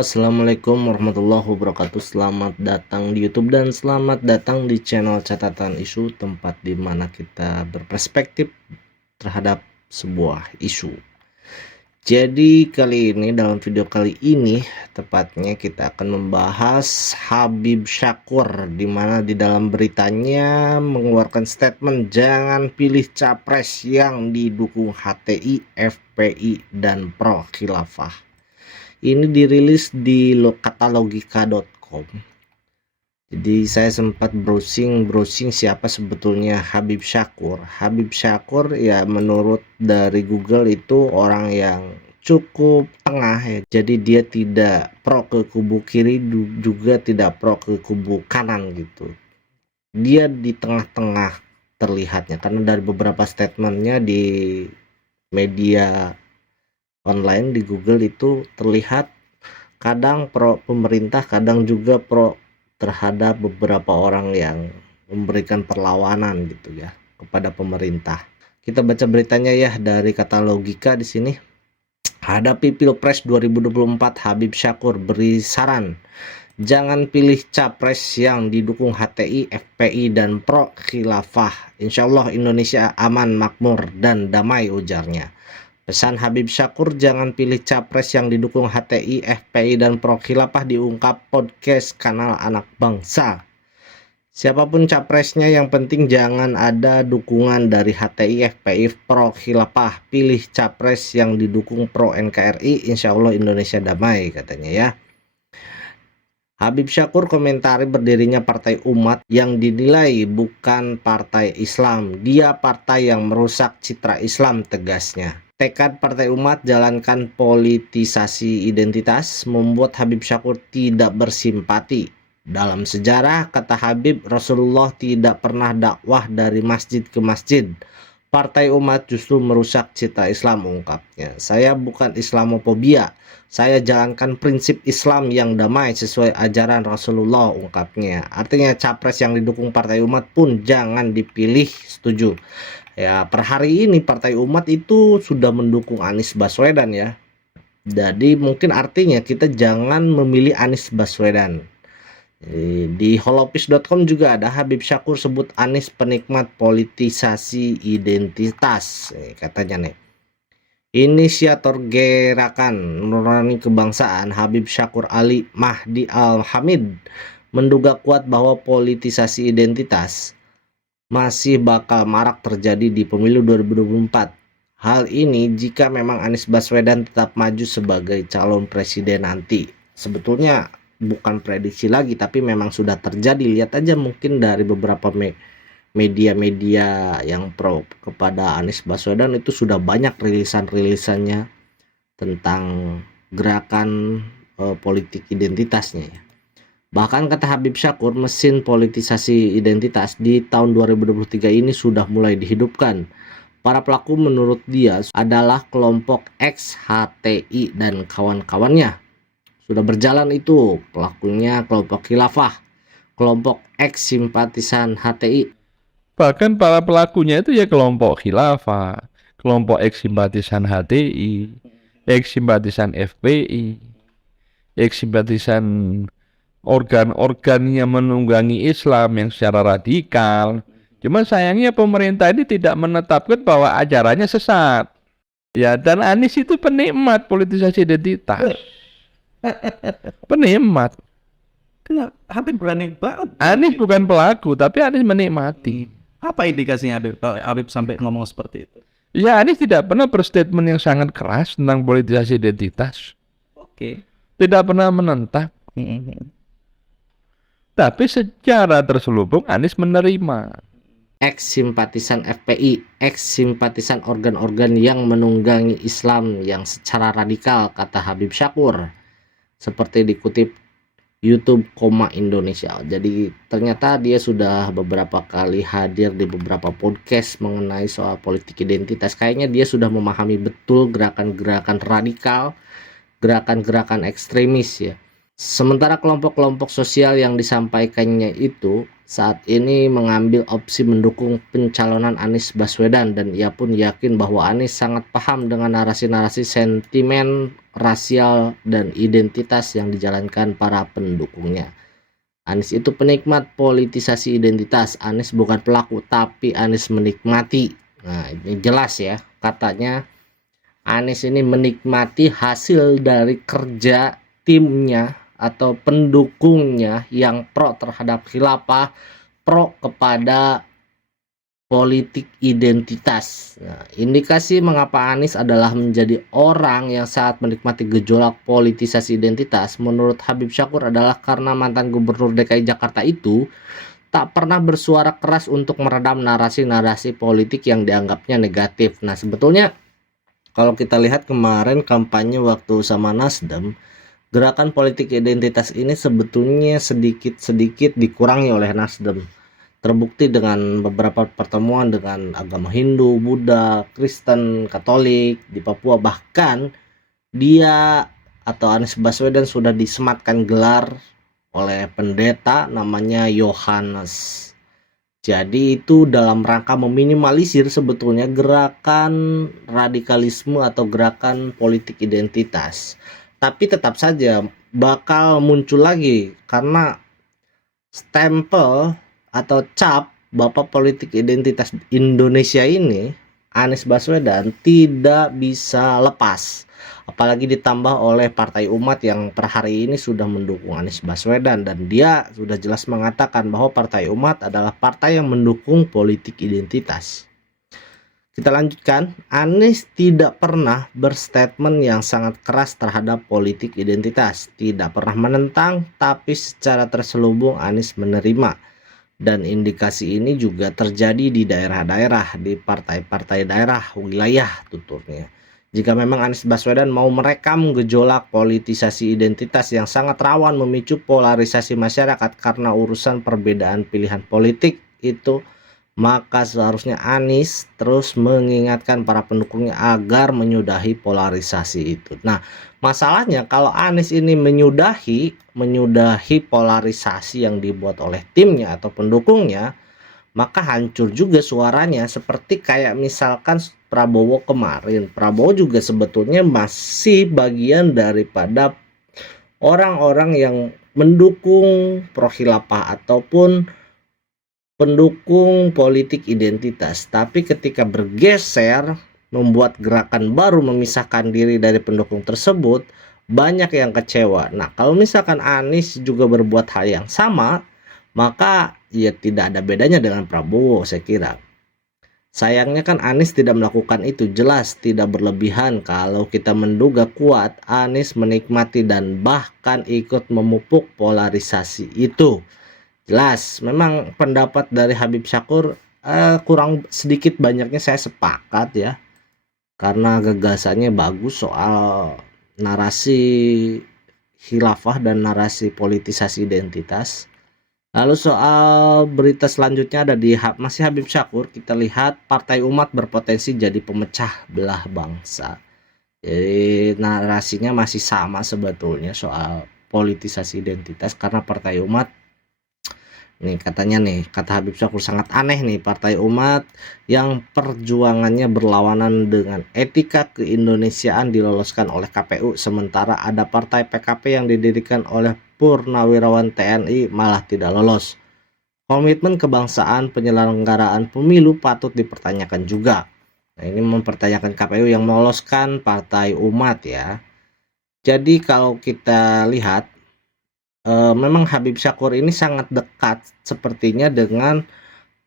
Halo, assalamualaikum warahmatullahi wabarakatuh. Selamat datang di YouTube dan selamat datang di channel catatan isu, tempat di mana kita berperspektif terhadap sebuah isu. Jadi kali ini, dalam video kali ini tepatnya kita akan membahas Habib Syakkur, di mana di dalam beritanya mengeluarkan statement jangan pilih capres yang didukung HTI, FPI, dan pro khilafah. Ini dirilis di katalogika.com. Jadi saya sempat browsing siapa sebetulnya Habib Syakkur. Habib Syakkur ya menurut dari Google itu orang yang cukup tengah ya. Jadi dia tidak pro ke kubu kiri, juga tidak pro ke kubu kanan gitu. Dia di tengah-tengah terlihatnya, karena dari beberapa statementnya di media online di Google itu terlihat kadang pro pemerintah, kadang juga pro terhadap beberapa orang yang memberikan perlawanan gitu ya kepada pemerintah. Kita baca beritanya ya dari Katalogika di sini. Hadapi Pilpres 2024, Habib Syakkur beri saran jangan pilih capres yang didukung HTI, FPI, dan pro khilafah. Insya Allah Indonesia aman, makmur, dan damai, ujarnya. Pesan Habib Syakkur jangan pilih capres yang didukung HTI, FPI, dan pro khilafah diungkap podcast kanal Anak Bangsa. Siapapun capresnya, yang penting jangan ada dukungan dari HTI, FPI, pro khilafah. Pilih capres yang didukung pro NKRI, insya Allah Indonesia damai, katanya ya. Habib Syakkur komentari berdirinya Partai Umat yang dinilai bukan partai Islam. Dia partai yang merusak citra Islam, tegasnya. Tekad Partai Umat jalankan politisasi identitas membuat Habib Syakkur tidak bersimpati. Dalam sejarah, kata Habib, Rasulullah tidak pernah dakwah dari masjid ke masjid. Partai Umat justru merusak citra Islam, ungkapnya. Saya bukan Islamofobia, saya jalankan prinsip Islam yang damai sesuai ajaran Rasulullah, ungkapnya. Artinya capres yang didukung Partai Umat pun jangan dipilih, setuju. Ya, per hari ini Partai Umat itu sudah mendukung Anies Baswedan ya. Jadi mungkin artinya kita jangan memilih Anies Baswedan. Di holopis.com juga ada Habib Syakkur sebut Anies penikmat politisasi identitas, katanya nih. Inisiator gerakan nurani kebangsaan Habib Syakkur Ali Mahdi Al-Hamid menduga kuat bahwa politisasi identitas masih bakal marak terjadi di pemilu 2024. Hal ini jika memang Anies Baswedan tetap maju sebagai calon presiden nanti. Sebetulnya bukan prediksi lagi, tapi memang sudah terjadi. Lihat aja mungkin dari beberapa media-media yang pro kepada Anies Baswedan itu sudah banyak rilisan-rilisannya tentang gerakan politik identitasnya ya. Bahkan kata Habib Syakkur, mesin politisasi identitas di tahun 2023 ini sudah mulai dihidupkan. Para pelaku menurut dia adalah kelompok ex-HTI dan kawan-kawannya. Sudah berjalan itu, pelakunya kelompok khilafah, kelompok ex-simpatisan HTI. Bahkan para pelakunya itu ya kelompok khilafah, kelompok ex-simpatisan HTI, ex-simpatisan FPI, ex-simpatisan organ-organ yang menunggangi Islam yang secara radikal. Cuma sayangnya pemerintah ini tidak menetapkan bahwa ajarannya sesat. Ya, dan Anies itu penikmat politisasi identitas. Penikmat. Habib berani banget. Anies bukan pelaku, tapi Anies menikmati. Apa indikasinya Habib sampai ngomong seperti itu? Ya, Anies tidak pernah berstatement yang sangat keras tentang politisasi identitas. Oke. Tidak pernah menentang. Tapi secara terselubung Anies menerima. Ex-simpatisan FPI, ex-simpatisan organ-organ yang menunggangi Islam yang secara radikal, kata Habib Syakkur. Seperti dikutip YouTube, Indonesia. Jadi ternyata dia sudah beberapa kali hadir di beberapa podcast mengenai soal politik identitas. Kayaknya dia sudah memahami betul gerakan-gerakan radikal, gerakan-gerakan ekstremis ya. Sementara kelompok-kelompok sosial yang disampaikannya itu saat ini mengambil opsi mendukung pencalonan Anies Baswedan, dan ia pun yakin bahwa Anies sangat paham dengan narasi-narasi sentimen rasial dan identitas yang dijalankan para pendukungnya. Anies itu penikmat politisasi identitas. Anies bukan pelaku, tapi Anies menikmati. Nah, ini jelas ya, katanya Anies ini menikmati hasil dari kerja timnya atau pendukungnya yang pro terhadap khilafah, pro kepada politik identitas. Nah, indikasi mengapa Anies adalah menjadi orang yang sangat menikmati gejolak politisasi identitas menurut Habib Syakkur adalah karena mantan gubernur DKI Jakarta itu tak pernah bersuara keras untuk meredam narasi-narasi politik yang dianggapnya negatif. Nah, sebetulnya kalau kita lihat kemarin kampanye waktu sama Nasdem, gerakan politik identitas ini sebetulnya sedikit-sedikit dikurangi oleh Nasdem. Terbukti dengan beberapa pertemuan dengan agama Hindu, Buddha, Kristen, Katolik di Papua. Bahkan dia atau Anies Baswedan sudah disematkan gelar oleh pendeta namanya Yohanes. Jadi itu dalam rangka meminimalisir sebetulnya gerakan radikalisme atau gerakan politik identitas. Tapi tetap saja bakal muncul lagi karena stempel atau cap Bapak politik identitas Indonesia ini, Anies Baswedan, tidak bisa lepas. Apalagi ditambah oleh Partai Umat yang per hari ini sudah mendukung Anies Baswedan, dan dia sudah jelas mengatakan bahwa Partai Umat adalah partai yang mendukung politik identitas. Kita lanjutkan, Anies tidak pernah berstatement yang sangat keras terhadap politik identitas, tidak pernah menentang, tapi secara terselubung Anies menerima. Dan indikasi ini juga terjadi di daerah-daerah, di partai-partai daerah, wilayah tuturnya. Jika memang Anies Baswedan mau merekam gejolak politisasi identitas yang sangat rawan memicu polarisasi masyarakat karena urusan perbedaan pilihan politik itu, maka seharusnya Anies terus mengingatkan para pendukungnya agar menyudahi polarisasi itu. Nah, masalahnya kalau Anies ini menyudahi polarisasi yang dibuat oleh timnya atau pendukungnya, maka hancur juga suaranya, seperti kayak misalkan Prabowo kemarin. Prabowo juga sebetulnya masih bagian daripada orang-orang yang mendukung pro khilafah ataupun pendukung politik identitas, tapi ketika bergeser membuat gerakan baru memisahkan diri dari pendukung tersebut, banyak yang kecewa. Nah, kalau misalkan Anies juga berbuat hal yang sama, maka ya tidak ada bedanya dengan Prabowo, saya kira. Sayangnya kan Anies tidak melakukan itu, jelas tidak berlebihan. Kalau kita menduga kuat, Anies menikmati dan bahkan ikut memupuk polarisasi itu. Jelas, memang pendapat dari Habib Syakkur kurang sedikit banyaknya saya sepakat ya. Karena gagasannya bagus soal narasi khilafah dan narasi politisasi identitas. Lalu soal berita selanjutnya ada di masih Habib Syakkur, kita lihat Partai Umat berpotensi jadi pemecah belah bangsa. Jadi narasinya masih sama sebetulnya soal politisasi identitas, karena Partai Umat nih katanya nih, kata Habib Syakkur, sangat aneh nih Partai Umat yang perjuangannya berlawanan dengan etika keindonesiaan diloloskan oleh KPU, sementara ada partai PKP yang didirikan oleh purnawirawan TNI malah tidak lolos. Komitmen kebangsaan penyelenggaraan pemilu patut dipertanyakan juga. Nah, ini mempertanyakan KPU yang meloloskan Partai Umat ya. Jadi kalau kita lihat memang Habib Syakkur ini sangat dekat sepertinya dengan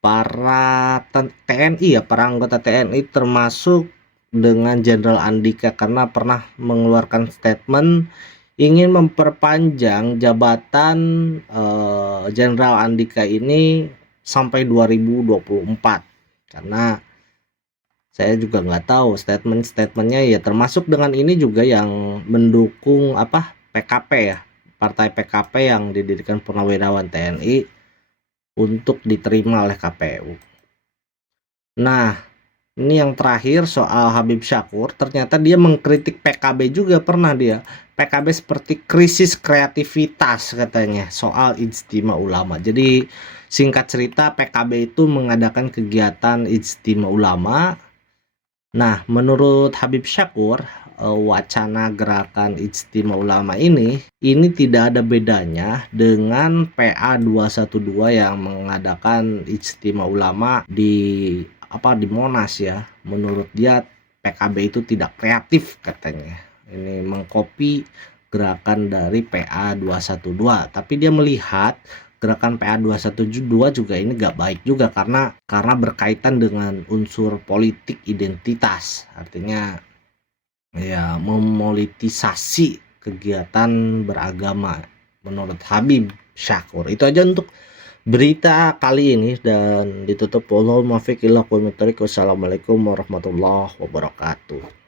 para TNI ya, para anggota TNI, termasuk dengan Jenderal Andika, karena pernah mengeluarkan statement ingin memperpanjang jabatan Jenderal Andika ini sampai 2024. Karena saya juga nggak tahu statementnya ya, termasuk dengan ini juga yang mendukung PKP ya, partai PKP yang didirikan purnawirawan TNI untuk diterima oleh KPU. Nah, Ini yang terakhir soal Habib Syakor, ternyata dia mengkritik PKB juga pernah dia. PKB seperti krisis kreativitas katanya soal Ijtima Ulama. Jadi singkat cerita PKB itu mengadakan kegiatan Ijtima Ulama. Nah, menurut Habib Syakor, wacana gerakan Ijtima Ulama ini tidak ada bedanya dengan PA 212 yang mengadakan Ijtima Ulama di Monas ya. Menurut dia PKB itu tidak kreatif katanya. Ini mengcopy gerakan dari PA 212, tapi dia melihat gerakan PA 212 juga ini gak baik juga karena berkaitan dengan unsur politik identitas. Artinya ya memolitisasi kegiatan beragama menurut Habib Syakor. Itu aja untuk berita kali ini dan ditutup. Wassalamualaikum warahmatullahi wabarakatuh.